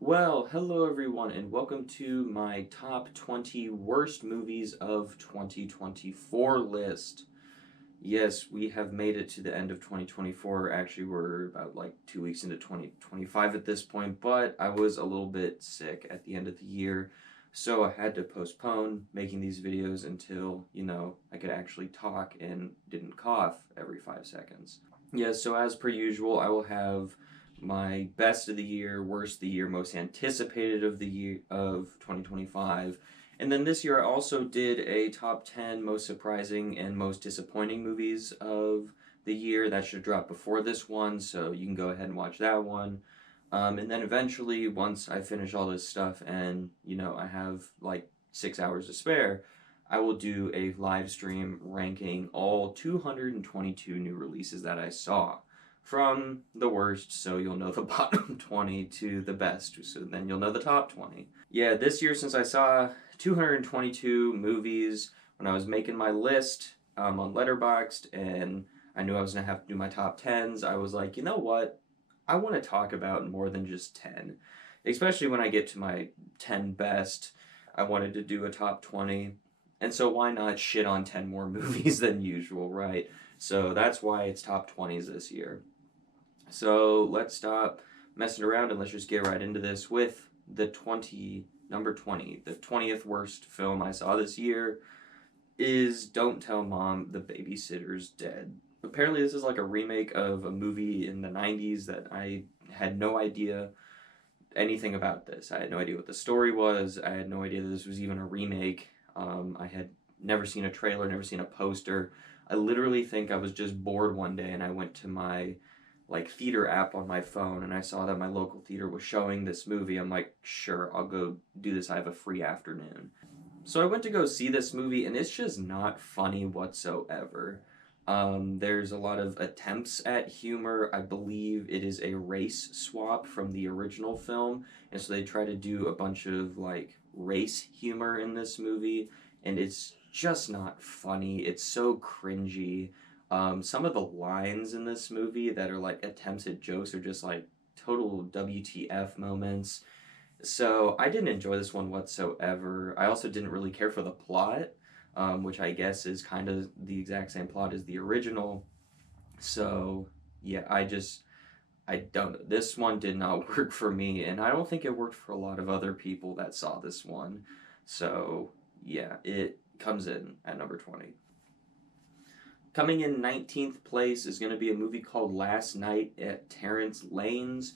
Well, hello everyone, and welcome to my top 20 worst movies of 2024 list. Yes, we have made it to the end of 2024. Actually, we're about like 2 weeks into 2025 at this point, but I was a little bit sick at the end of the year, so I had to postpone making these videos until, I could actually talk and didn't cough every 5 seconds. Yes, so as per usual, I will have my best of the year, worst of the year, most anticipated of the year of 2025. And then this year I also did a top 10 most surprising and most disappointing movies of the year. That should drop before this one, so you can go ahead and watch that one. And then eventually, once I finish all this stuff and, I have like 6 hours to spare, I will do a live stream ranking all 222 new releases that I saw from the worst, so you'll know the bottom 20 to the best, so then you'll know the top 20. Yeah, this year, since I saw 222 movies when I was making my list on Letterboxd, and I knew I was gonna have to do my top 10s, I was like, you know what? I want to talk about more than just 10. Especially when I get to my 10 best, I wanted to do a top 20. And so why not shit on 10 more movies than usual, right? So that's why it's top 20s this year. So let's stop messing around and let's just get right into this with number 20. The 20th worst film I saw this year is Don't Tell Mom the Babysitter's Dead. Apparently this is like a remake of a movie in the 90s that I had no idea anything about this. I had no idea what the story was. I had no idea that this was even a remake. I had never seen a trailer, never seen a poster. I literally think I was just bored one day and I went to my like theater app on my phone and I saw that my local theater was showing this movie. I'm like, sure, I'll go do this. I have a free afternoon. So I went to go see this movie and it's just not funny whatsoever. There's a lot of attempts at humor. I believe it is a race swap from the original film, and so they try to do a bunch of like race humor in this movie, and it's just not funny. It's so cringy. Some of the lines in this movie that are like attempts at jokes are just like total WTF moments. So I didn't enjoy this one whatsoever. I also didn't really care for the plot, which I guess is kind of the exact same plot as the original. So yeah, I don't. This one did not work for me, and I don't think it worked for a lot of other people that saw this one. So yeah, it comes in at number 20. Coming in 19th place is going to be a movie called Last Night at Terrence Lane's.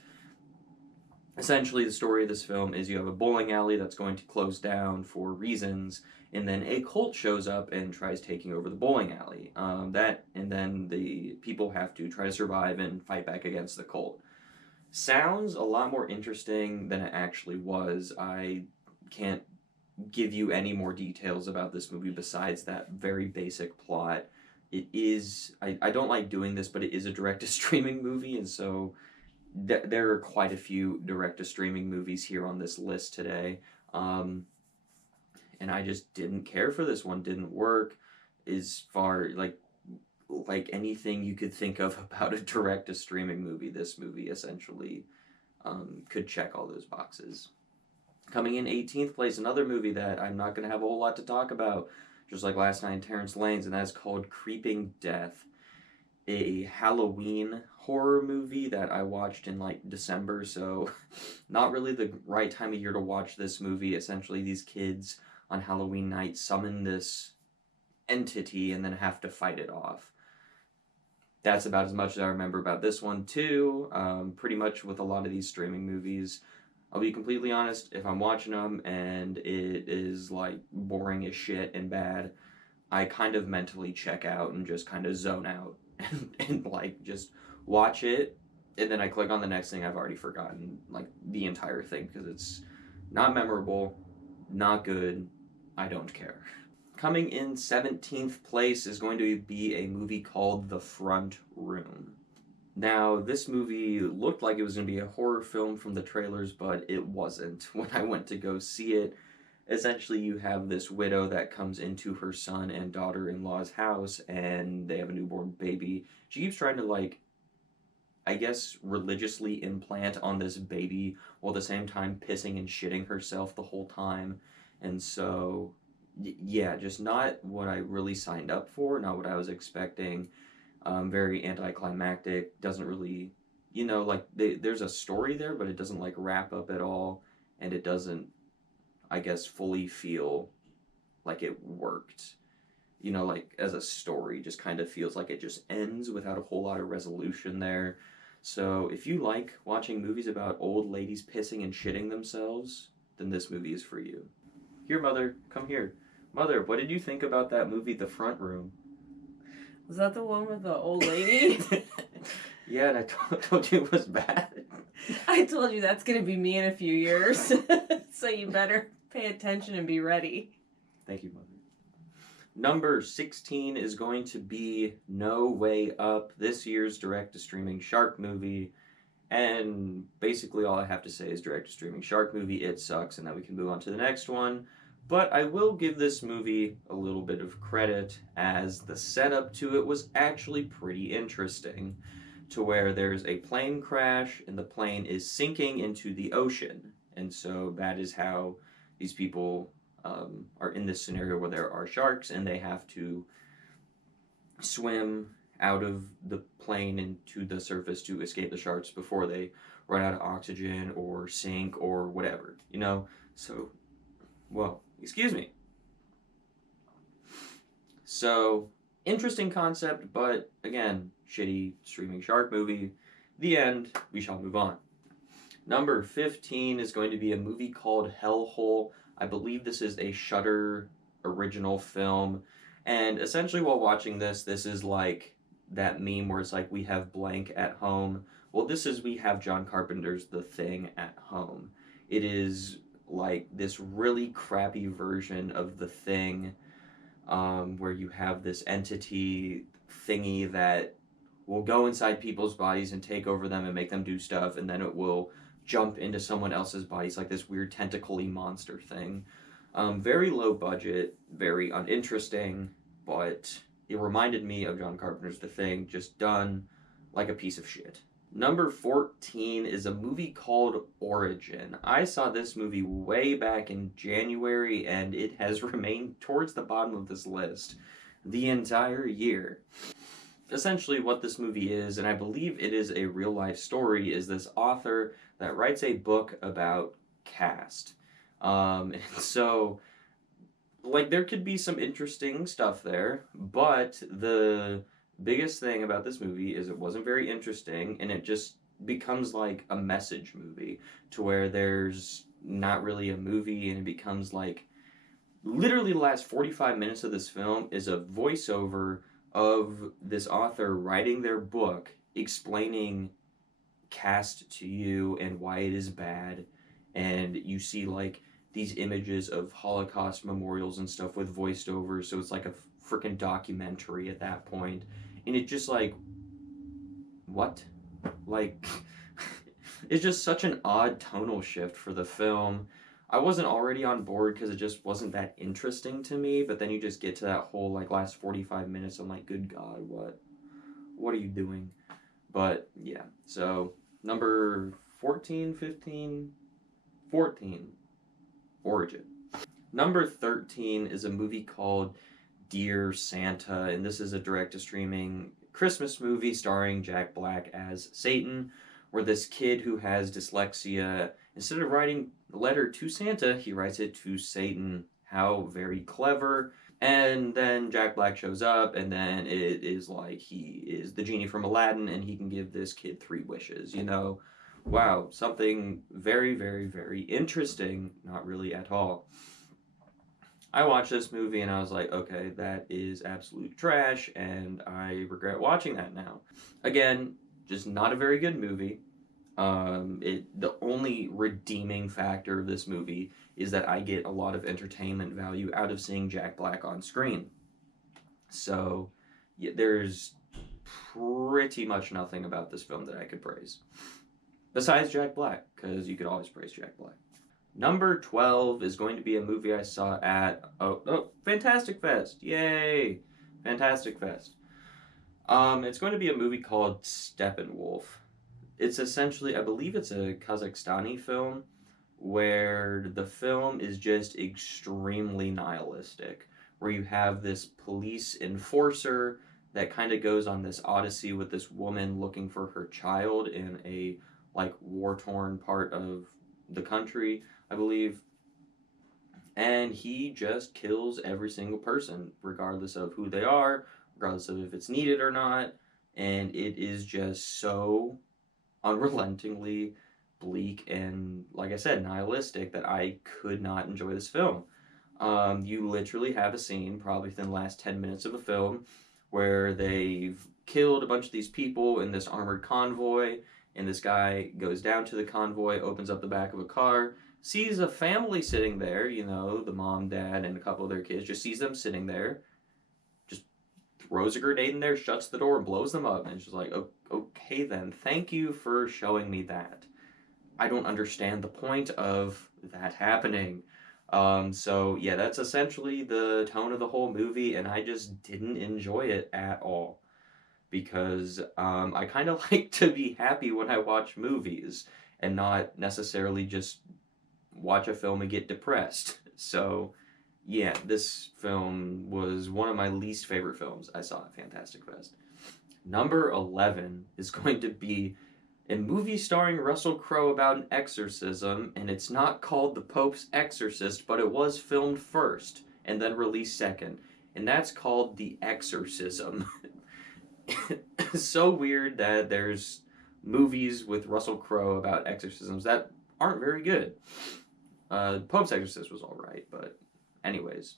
Essentially, the story of this film is you have a bowling alley that's going to close down for reasons, and then a cult shows up and tries taking over the bowling alley. And then the people have to try to survive and fight back against the cult. Sounds a lot more interesting than it actually was. I can't give you any more details about this movie besides that very basic plot. It is, I don't like doing this, but it is a direct-to-streaming movie, and so there are quite a few direct-to-streaming movies here on this list today. And I just didn't care for this one. Didn't work as far like anything you could think of about a direct-to-streaming movie. This movie essentially could check all those boxes. Coming in 18th place, another movie that I'm not going to have a whole lot to talk about, just like Last Night in Terrence Lane's, and that's called Creeping Death, a Halloween horror movie that I watched in like December, so not really the right time of year to watch this movie. Essentially, these kids on Halloween night summon this entity and then have to fight it off. That's about as much as I remember about this one, too. Pretty much with a lot of these streaming movies, I'll be completely honest, if I'm watching them and it is like boring as shit and bad, I kind of mentally check out and just kind of zone out and like just watch it, and then I click on the next thing. I've already forgotten like the entire thing because it's not memorable, not good. I don't care. Coming in 17th place is going to be a movie called The Front Room. Now, this movie looked like it was going to be a horror film from the trailers, but it wasn't. When I went to go see it, essentially you have this widow that comes into her son and daughter-in-law's house, and they have a newborn baby. She keeps trying to, like, I guess, religiously implant on this baby while at the same time pissing and shitting herself the whole time. And so, yeah, just not what I really signed up for, not what I was expecting. Very anticlimactic, doesn't really, like, there's a story there, but it doesn't, like, wrap up at all, and it doesn't, I guess, fully feel like it worked. Like, as a story, just kind of feels like it just ends without a whole lot of resolution there. So, if you like watching movies about old ladies pissing and shitting themselves, then this movie is for you. Here, Mother, come here. Mother, what did you think about that movie, The Front Room? Was that the one with the old lady? Yeah, and I told you it was bad. I told you that's going to be me in a few years. So you better pay attention and be ready. Thank you, Mother. Number 16 is going to be No Way Up, this year's direct-to-streaming shark movie. And basically all I have to say is direct-to-streaming shark movie, it sucks, and then we can move on to the next one. But I will give this movie a little bit of credit, as the setup to it was actually pretty interesting, to where there's a plane crash and the plane is sinking into the ocean. And so that is how these people are in this scenario where there are sharks and they have to swim out of the plane into the surface to escape the sharks before they run out of oxygen or sink or whatever, So, well, excuse me. So, interesting concept, but again, shitty streaming shark movie. The end. We shall move on. Number 15 is going to be a movie called Hellhole. I believe this is a Shudder original film. And essentially while watching this is like that meme where it's like, we have blank at home. Well, this is we have John Carpenter's The Thing at home. It is like this really crappy version of The Thing, where you have this entity thingy that will go inside people's bodies and take over them and make them do stuff, and then it will jump into someone else's body. It's like this weird tentacly monster thing. Very low budget, very uninteresting, but it reminded me of John Carpenter's The Thing, just done like a piece of shit. Number 14 is a movie called Origin. I saw this movie way back in January, and it has remained towards the bottom of this list the entire year. Essentially what this movie is, and I believe it is a real-life story, is this author that writes a book about caste. And so, like, there could be some interesting stuff there, but the biggest thing about this movie is it wasn't very interesting, and it just becomes like a message movie, to where there's not really a movie, and it becomes like, literally the last 45 minutes of this film is a voiceover of this author writing their book, explaining caste to you and why it is bad, and you see like these images of Holocaust memorials and stuff with voiced over, so it's like a freaking documentary at that point, and it just like, what? Like, it's just such an odd tonal shift for the film. I wasn't already on board because it just wasn't that interesting to me, but then you just get to that whole like last 45 minutes, I'm like, good God, what are you doing? But yeah, so number 14, 15, 14, Origin. Number 13 is a movie called Dear Santa, and this is a direct-to-streaming Christmas movie starring Jack Black as Satan, where this kid who has dyslexia, instead of writing a letter to Santa, he writes it to Satan. How very clever. And then Jack Black shows up, and then it is like he is the genie from Aladdin, and he can give this kid 3 wishes, Wow, something very, very, very interesting. Not really at all. I watched this movie and I was like, okay, that is absolute trash, and I regret watching that now. Again, just not a very good movie. The only redeeming factor of this movie is that I get a lot of entertainment value out of seeing Jack Black on screen. So, yeah, there's pretty much nothing about this film that I could praise. Besides Jack Black, because you could always praise Jack Black. Number 12 is going to be a movie I saw at, Fantastic Fest. Yay! Fantastic Fest. It's going to be a movie called Steepen Wolf. It's essentially, I believe it's a Kazakhstani film where the film is just extremely nihilistic, where you have this police enforcer that kind of goes on this odyssey with this woman looking for her child in a like war-torn part of the country, I believe. And he just kills every single person, regardless of who they are, regardless of if it's needed or not. And it is just so unrelentingly bleak and, like I said, nihilistic that I could not enjoy this film. You literally have a scene, probably within the last 10 minutes of the film, where they've killed a bunch of these people in this armored convoy, and this guy goes down to the convoy, opens up the back of a car, sees a family sitting there, you know, the mom, dad, and a couple of their kids, just sees them sitting there, just throws a grenade in there, shuts the door, and blows them up. And it's just like, okay then, thank you for showing me that. I don't understand the point of that happening. So yeah, that's essentially the tone of the whole movie, and I just didn't enjoy it at all. Because I kind of like to be happy when I watch movies and not necessarily just watch a film and get depressed. So, yeah, this film was one of my least favorite films I saw at Fantastic Fest. Number 11 is going to be a movie starring Russell Crowe about an exorcism, and it's not called The Pope's Exorcist, but it was filmed first and then released second, and that's called The Exorcism. It's so weird that there's movies with Russell Crowe about exorcisms that aren't very good. Pope's Exorcist was alright, but anyways.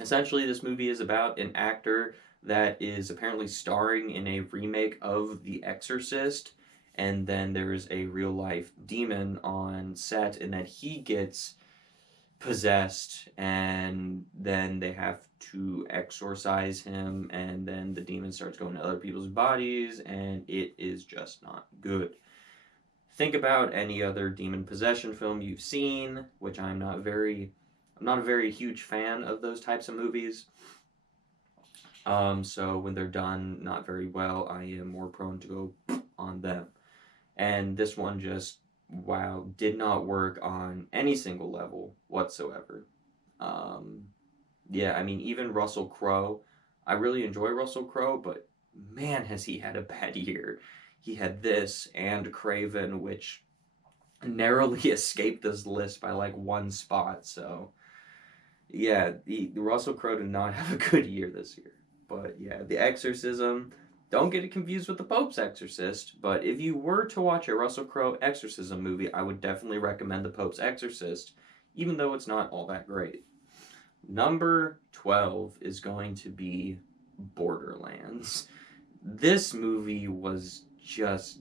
Essentially, this movie is about an actor that is apparently starring in a remake of The Exorcist, and then there's a real life demon on set, and then he gets possessed, and then they have to exorcise him, and then the demon starts going to other people's bodies, and it is just not good. Think about any other demon possession film you've seen, which I'm not a very huge fan of those types of movies. So when they're done not very well, I am more prone to go on them. And this one just, wow, did not work on any single level whatsoever. Yeah, I mean, even Russell Crowe, I really enjoy Russell Crowe, but man, has he had a bad year. He had this and Craven, which narrowly escaped this list by like one spot. So, yeah, the Russell Crowe did not have a good year this year. But yeah, The Exorcism, don't get it confused with The Pope's Exorcist, but if you were to watch a Russell Crowe exorcism movie, I would definitely recommend The Pope's Exorcist, even though it's not all that great. Number 12 is going to be Borderlands. This movie was just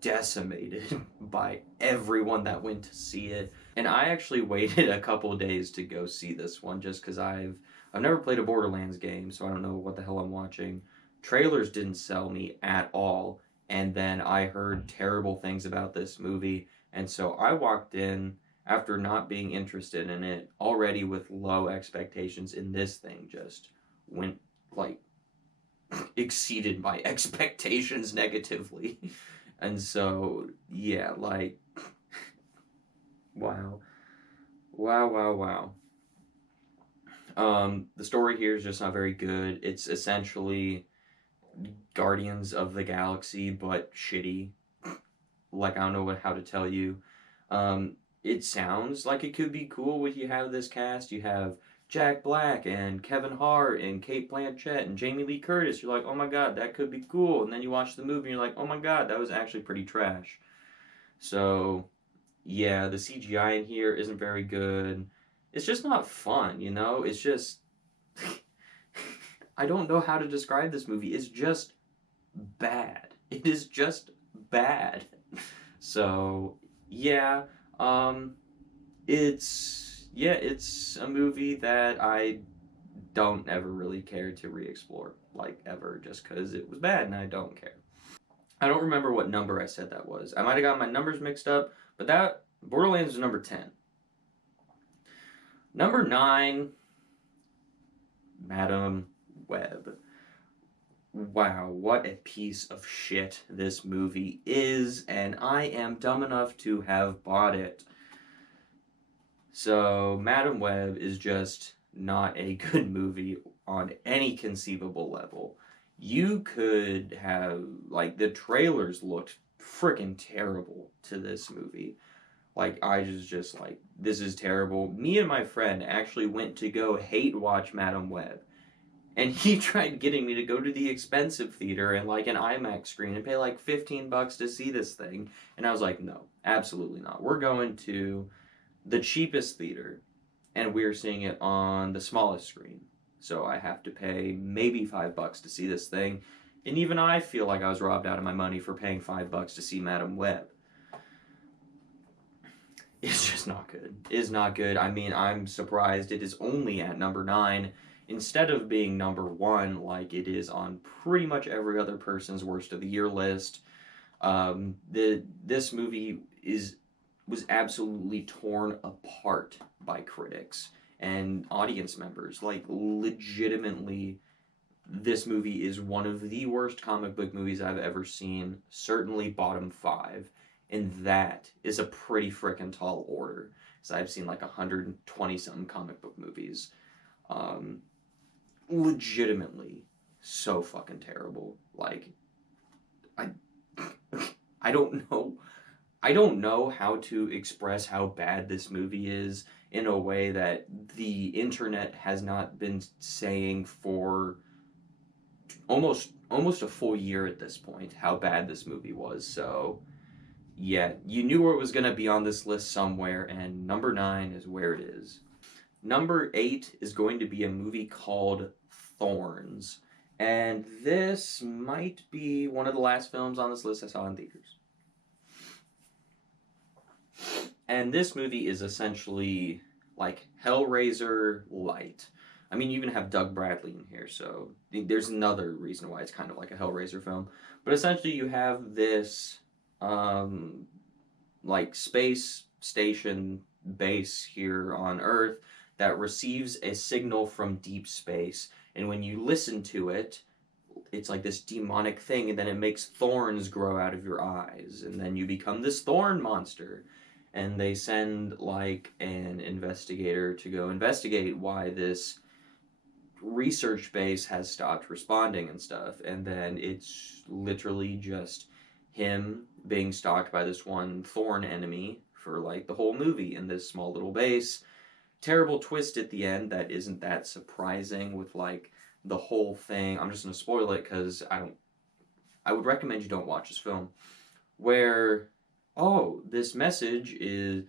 decimated by everyone that went to see it, and I actually waited a couple days to go see this one just because I've never played a Borderlands game, so I don't know what the hell I'm watching. Trailers didn't sell me at all, and then I heard terrible things about this movie, and so I walked in after not being interested in it already with low expectations, and this thing just went like exceeded my expectations negatively. And so, yeah, like, wow. Wow. The story here is just not very good. It's essentially Guardians of the Galaxy, but shitty. Like, I don't know how to tell you. It sounds like it could be cool when you have this cast. You have Jack Black and Kevin Hart and Cate Blanchett and Jamie Lee Curtis. You're like, oh my god, that could be cool. And then you watch the movie and you're like, oh my god, that was actually pretty trash. So, yeah, the CGI in here isn't very good. It's just not fun, you know? It's just... I don't know how to describe this movie. It's just bad. It is just bad. So, yeah, it's a movie that I don't ever really care to re-explore, like, ever, just because it was bad and I don't care. I don't remember what number I said that was. I might have got my numbers mixed up, but that, Borderlands was number 10. Number 9, Madam Web. wow, what a piece of shit this movie is, and I am dumb enough to have bought it. So, Madam Web is just not a good movie on any conceivable level. You could have, like, the trailers looked freaking terrible to this movie. Like, I was just like, this is terrible. Me and my friend actually went to go hate watch Madam Web. And he tried getting me to go to the expensive theater and like an IMAX screen and pay like $15 to see this thing. And I was like, no, absolutely not. We're going to the cheapest theater and we're seeing it on the smallest screen. So I have to pay maybe $5 to see this thing. And even I feel like I was robbed out of my money for paying $5 to see Madam Web. It's just not good. It is not good. I mean, I'm surprised it is only at number 9 instead of being number 1 like it is on pretty much every other person's worst of the year list. This movie was absolutely torn apart by critics and audience members. Like, legitimately, this movie is one of the worst comic book movies I've ever seen. Certainly bottom 5. And that is a pretty freaking tall order. So I've seen like 120 something comic book movies. Legitimately so fucking terrible. Like, I I don't know. I don't know how to express how bad this movie is in a way that the internet has not been saying for almost a full year at this point how bad this movie was. So yeah, you knew where it was going to be on this list somewhere, and number 9 is where it is. Number 8 is going to be a movie called Thorns. And this might be one of the last films on this list I saw in theaters. And this movie is essentially like Hellraiser light. I mean, you even have Doug Bradley in here, so there's another reason why it's kind of like a Hellraiser film. But essentially, you have this like space station base here on Earth that receives a signal from deep space, and when you listen to it, it's like this demonic thing, and then it makes thorns grow out of your eyes, and then you become this thorn monster. And they send like an investigator to go investigate why this research base has stopped responding and stuff, and then it's literally just him being stalked by this one thorn enemy for like the whole movie in this small little base. Terrible twist at the end that isn't that surprising with like the whole thing. I'm just gonna spoil it because I would recommend you don't watch this film. Where, oh, this message is,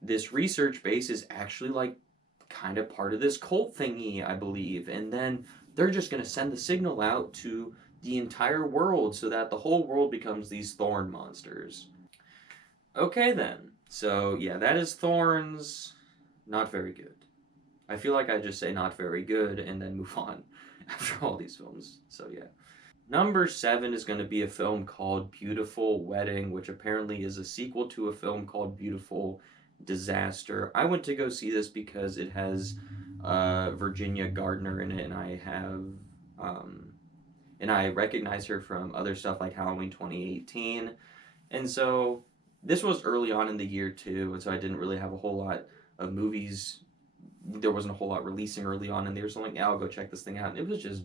this research base is actually like kind of part of this cult thingy, I believe, and then they're just gonna send the signal out to the entire world so that the whole world becomes these thorn monsters. Okay then, so yeah, that is Thorns. Not very good. I feel like I just say not very good and then move on after all these films, so yeah. Number 7 is going to be a film called Beautiful Wedding, which apparently is a sequel to a film called Beautiful Disaster. I went to go see this because it has Virginia Gardner in it, and I recognize her from other stuff like Halloween 2018. And so this was early on in the year too, and so I didn't really have a whole lot of movies. There wasn't a whole lot releasing early on, and they were so like, yeah, I'll go check this thing out. And it was just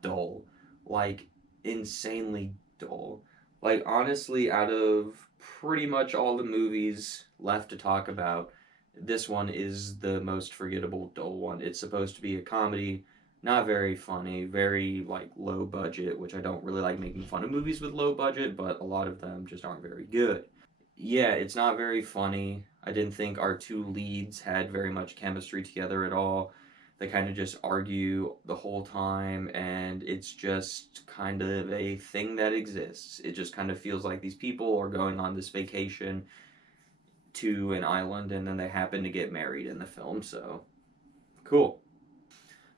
dull. Like, insanely dull. Like, honestly, out of pretty much all the movies left to talk about, this one is the most forgettable, dull one. It's supposed to be a comedy, not very funny, very, like, low budget, which I don't really like making fun of movies with low budget, but a lot of them just aren't very good. Yeah, it's not very funny. I didn't think our two leads had very much chemistry together at all. They kind of just argue the whole time, and it's just kind of a thing that exists. It just kind of feels like these people are going on this vacation to an island, and then they happen to get married in the film, so cool.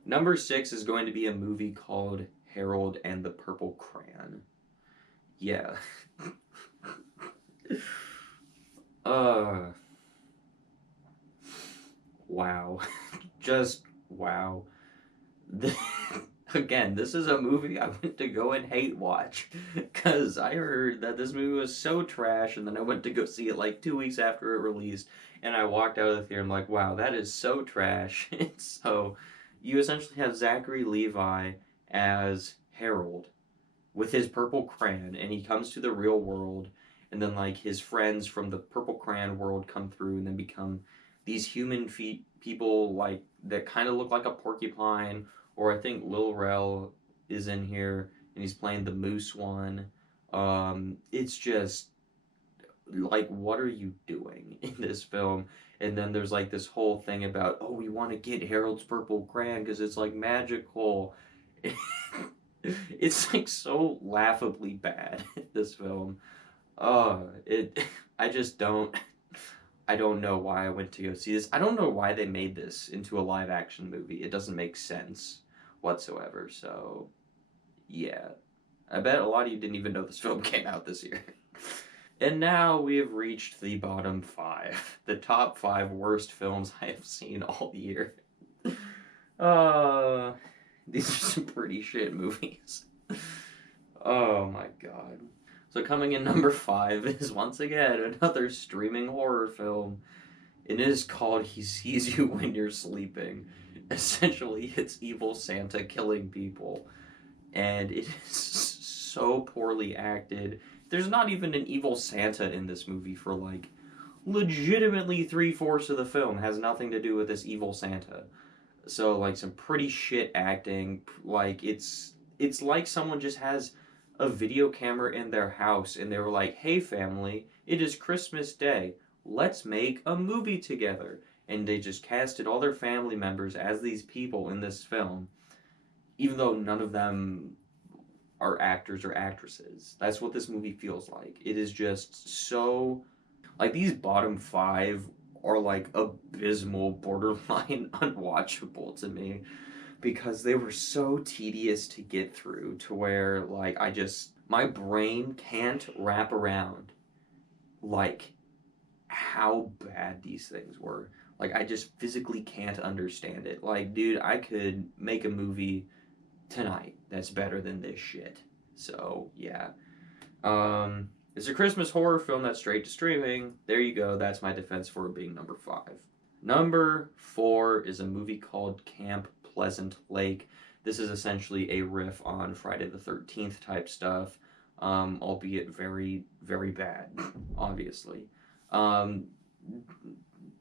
Number 6 is going to be a movie called Harold and the Purple Crayon. Yeah. Wow. Just wow. again, this is a movie I went to go and hate watch because I heard that this movie was so trash, and then I went to go see it like 2 weeks after it released, and I walked out of the theater and I'm like, wow, that is so trash. And so you essentially have Zachary Levi as Harold with his purple crayon, and he comes to the real world, and then like his friends from the purple crayon world come through and then become these human people like that kind of look like a porcupine, or I think Lil Rel is in here and he's playing the moose one. It's just like, what are you doing in this film? And then there's like this whole thing about, oh, we want to get Harold's purple crayon because it's like magical. It's like so laughably bad, this film. It I just don't I don't know why I went to go see this. I don't know why they made this into a live action movie. It doesn't make sense whatsoever. So, yeah. I bet a lot of you didn't even know this film came out this year. And now we have reached the bottom 5. The top 5 worst films I have seen all year. These are some pretty shit movies. Oh my god. So coming in number 5 is once again another streaming horror film. It is called He Sees You When You're Sleeping. Essentially, it's evil Santa killing people. And it is so poorly acted. There's not even an evil Santa in this movie for like legitimately 3/4 of the film has nothing to do with this evil Santa. So like some pretty shit acting. Like it's like someone just has a video camera in their house and they were like, hey family, it is Christmas Day. Let's make a movie together. And they just casted all their family members as these people in this film, even though none of them are actors or actresses. That's what this movie feels like. It is just so, like, these bottom 5 are like abysmal, borderline unwatchable to me because they were so tedious to get through to where like my brain can't wrap around like how bad these things were. Like I just physically can't understand it. Like, dude, I could make a movie tonight that's better than this shit. So yeah. It's a Christmas horror film that's straight to streaming. There you go. That's my defense for it being number 5. Number 4 is a movie called Camp Pleasant Lake. This is essentially a riff on Friday the 13th type stuff, albeit very, very bad, obviously.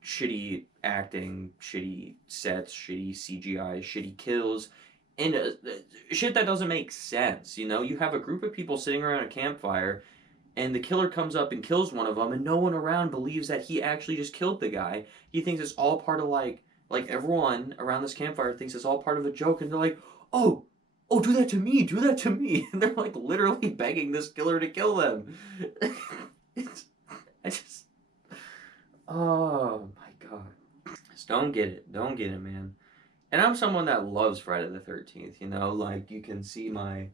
Shitty acting, shitty sets, shitty CGI, shitty kills, and shit that doesn't make sense. You know, you have a group of people sitting around a campfire, and the killer comes up and kills one of them, and no one around believes that he actually just killed the guy. He thinks it's all part of like everyone around this campfire thinks it's all part of a joke, and they're like, oh, do that to me, and they're like literally begging this killer to kill them. Oh my god, just don't get it, man. And I'm someone that loves Friday the 13th, you know, like you can see my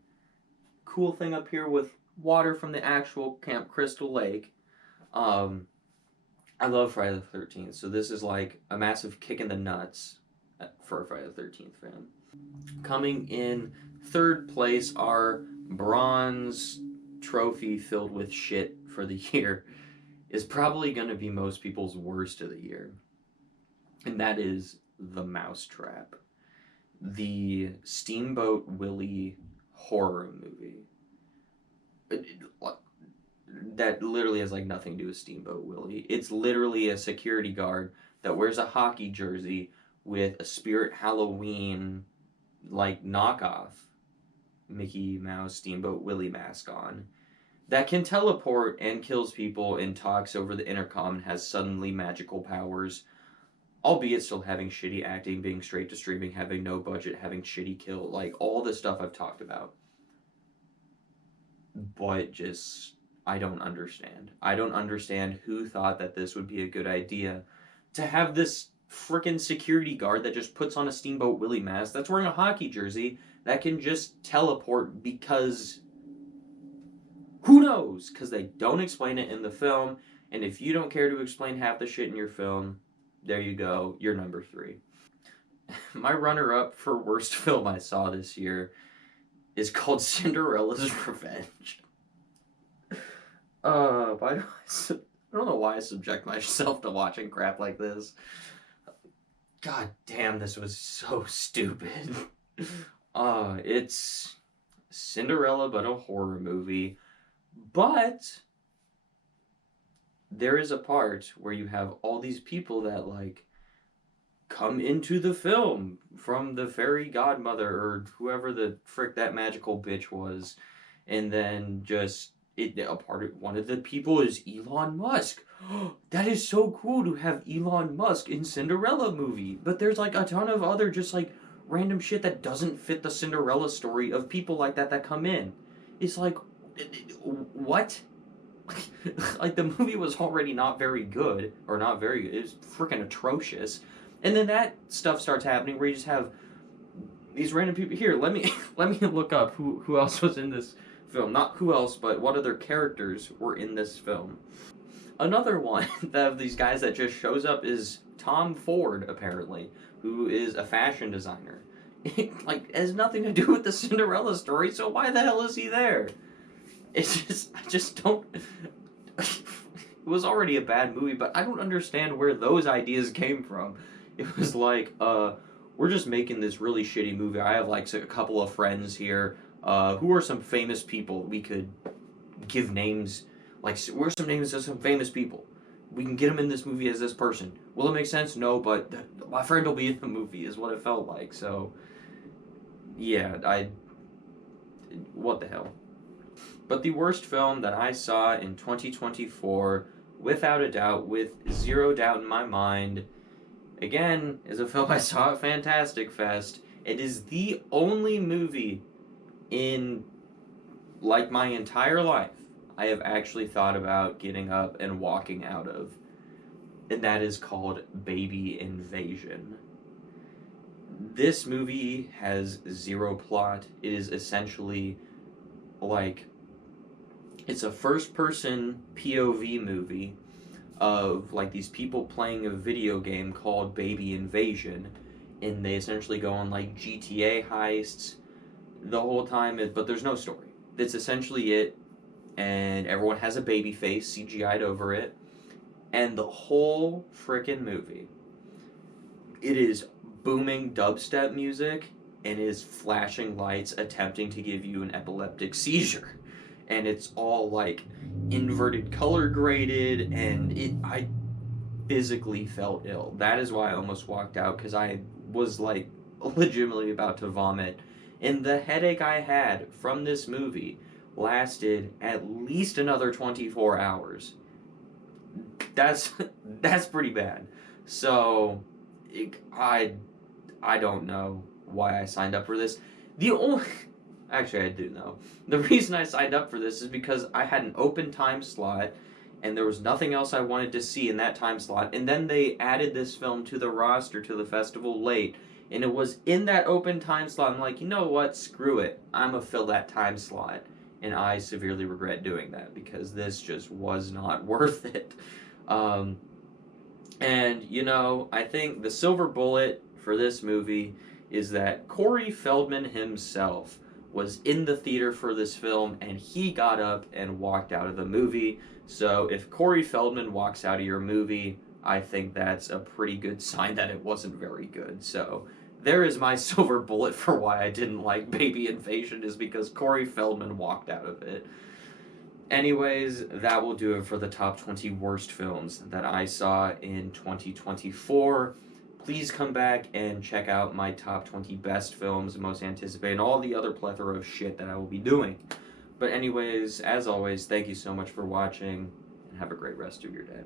cool thing up here with water from the actual Camp Crystal Lake. I love Friday the 13th, so this is like a massive kick in the nuts for a Friday the 13th fan. Coming in 3rd place, our bronze trophy filled with shit for the year is probably going to be most people's worst of the year. And that is The Mousetrap. The Steamboat Willie horror movie. That literally has like nothing to do with Steamboat Willie. It's literally a security guard that wears a hockey jersey with a Spirit Halloween like knockoff Mickey Mouse Steamboat Willie mask on that can teleport and kills people and talks over the intercom and has suddenly magical powers, albeit still having shitty acting, being straight to streaming, having no budget, having shitty kill, like all the stuff I've talked about. But just, I don't understand. I don't understand who thought that this would be a good idea to have this frickin' security guard that just puts on a Steamboat Willie mask that's wearing a hockey jersey that can just teleport because who knows? Because they don't explain it in the film, and if you don't care to explain half the shit in your film, there you go, you're number 3. My runner-up for worst film I saw this year is called Cinderella's Revenge. Why do I don't know why I subject myself to watching crap like this. God damn, this was so stupid. It's Cinderella, but a horror movie. But there is a part where you have all these people that, like, come into the film from the fairy godmother or whoever the frick that magical bitch was. And then just, one of the people is Elon Musk. That is so cool to have Elon Musk in Cinderella movie. But there's, like, a ton of other just, like, random shit that doesn't fit the Cinderella story of people like that come in. It's like, what? Like, the movie was already not very good, or not very good, it was freaking atrocious. And then that stuff starts happening where you just have these random people. Here, let me look up who else was in this film. Not who else, but what other characters were in this film. Another one of these guys that just shows up is Tom Ford, apparently, who is a fashion designer. Like, has nothing to do with the Cinderella story, so why the hell is he there? It's just, I just don't... It was already a bad movie, but I don't understand where those ideas came from. It was like, we're just making this really shitty movie. I have, like, a couple of friends here, who are some famous people. We could give names, like, where's some names of some famous people? We can get them in this movie as this person. Will it make sense? No, but my friend will be in the movie, is what it felt like. So, yeah, what the hell. But the worst film that I saw in 2024, without a doubt, with zero doubt in my mind, again, is a film I saw at Fantastic Fest. It is the only movie in, like, my entire life I have actually thought about getting up and walking out of. And that is called Baby Invasion. This movie has zero plot. It is essentially, like, it's a first-person POV movie of, like, these people playing a video game called Baby Invasion, and they essentially go on, like, GTA heists the whole time, but there's no story. That's essentially it, and everyone has a baby face CGI'd over it, and the whole frickin' movie, it is booming dubstep music, and is flashing lights attempting to give you an epileptic seizure. And it's all, like, inverted color graded, and I physically felt ill. That is why I almost walked out, because I was, like, legitimately about to vomit. And the headache I had from this movie lasted at least another 24 hours. That's pretty bad. So, I don't know why I signed up for this. Actually, I do know. The reason I signed up for this is because I had an open time slot, and there was nothing else I wanted to see in that time slot, and then they added this film to the roster to the festival late, and it was in that open time slot. I'm like, you know what? Screw it. I'm gonna fill that time slot. And I severely regret doing that, because this just was not worth it. And, you know, I think the silver bullet for this movie is that Corey Feldman himself was in the theater for this film, and he got up and walked out of the movie. So if Corey Feldman walks out of your movie, I think that's a pretty good sign that it wasn't very good. So there is my silver bullet for why I didn't like Baby Invasion, is because Corey Feldman walked out of it. Anyways, that will do it for the top 20 worst films that I saw in 2024. Please come back and check out my top 20 best films, most anticipated, and all the other plethora of shit that I will be doing. But anyways, as always, thank you so much for watching, and have a great rest of your day.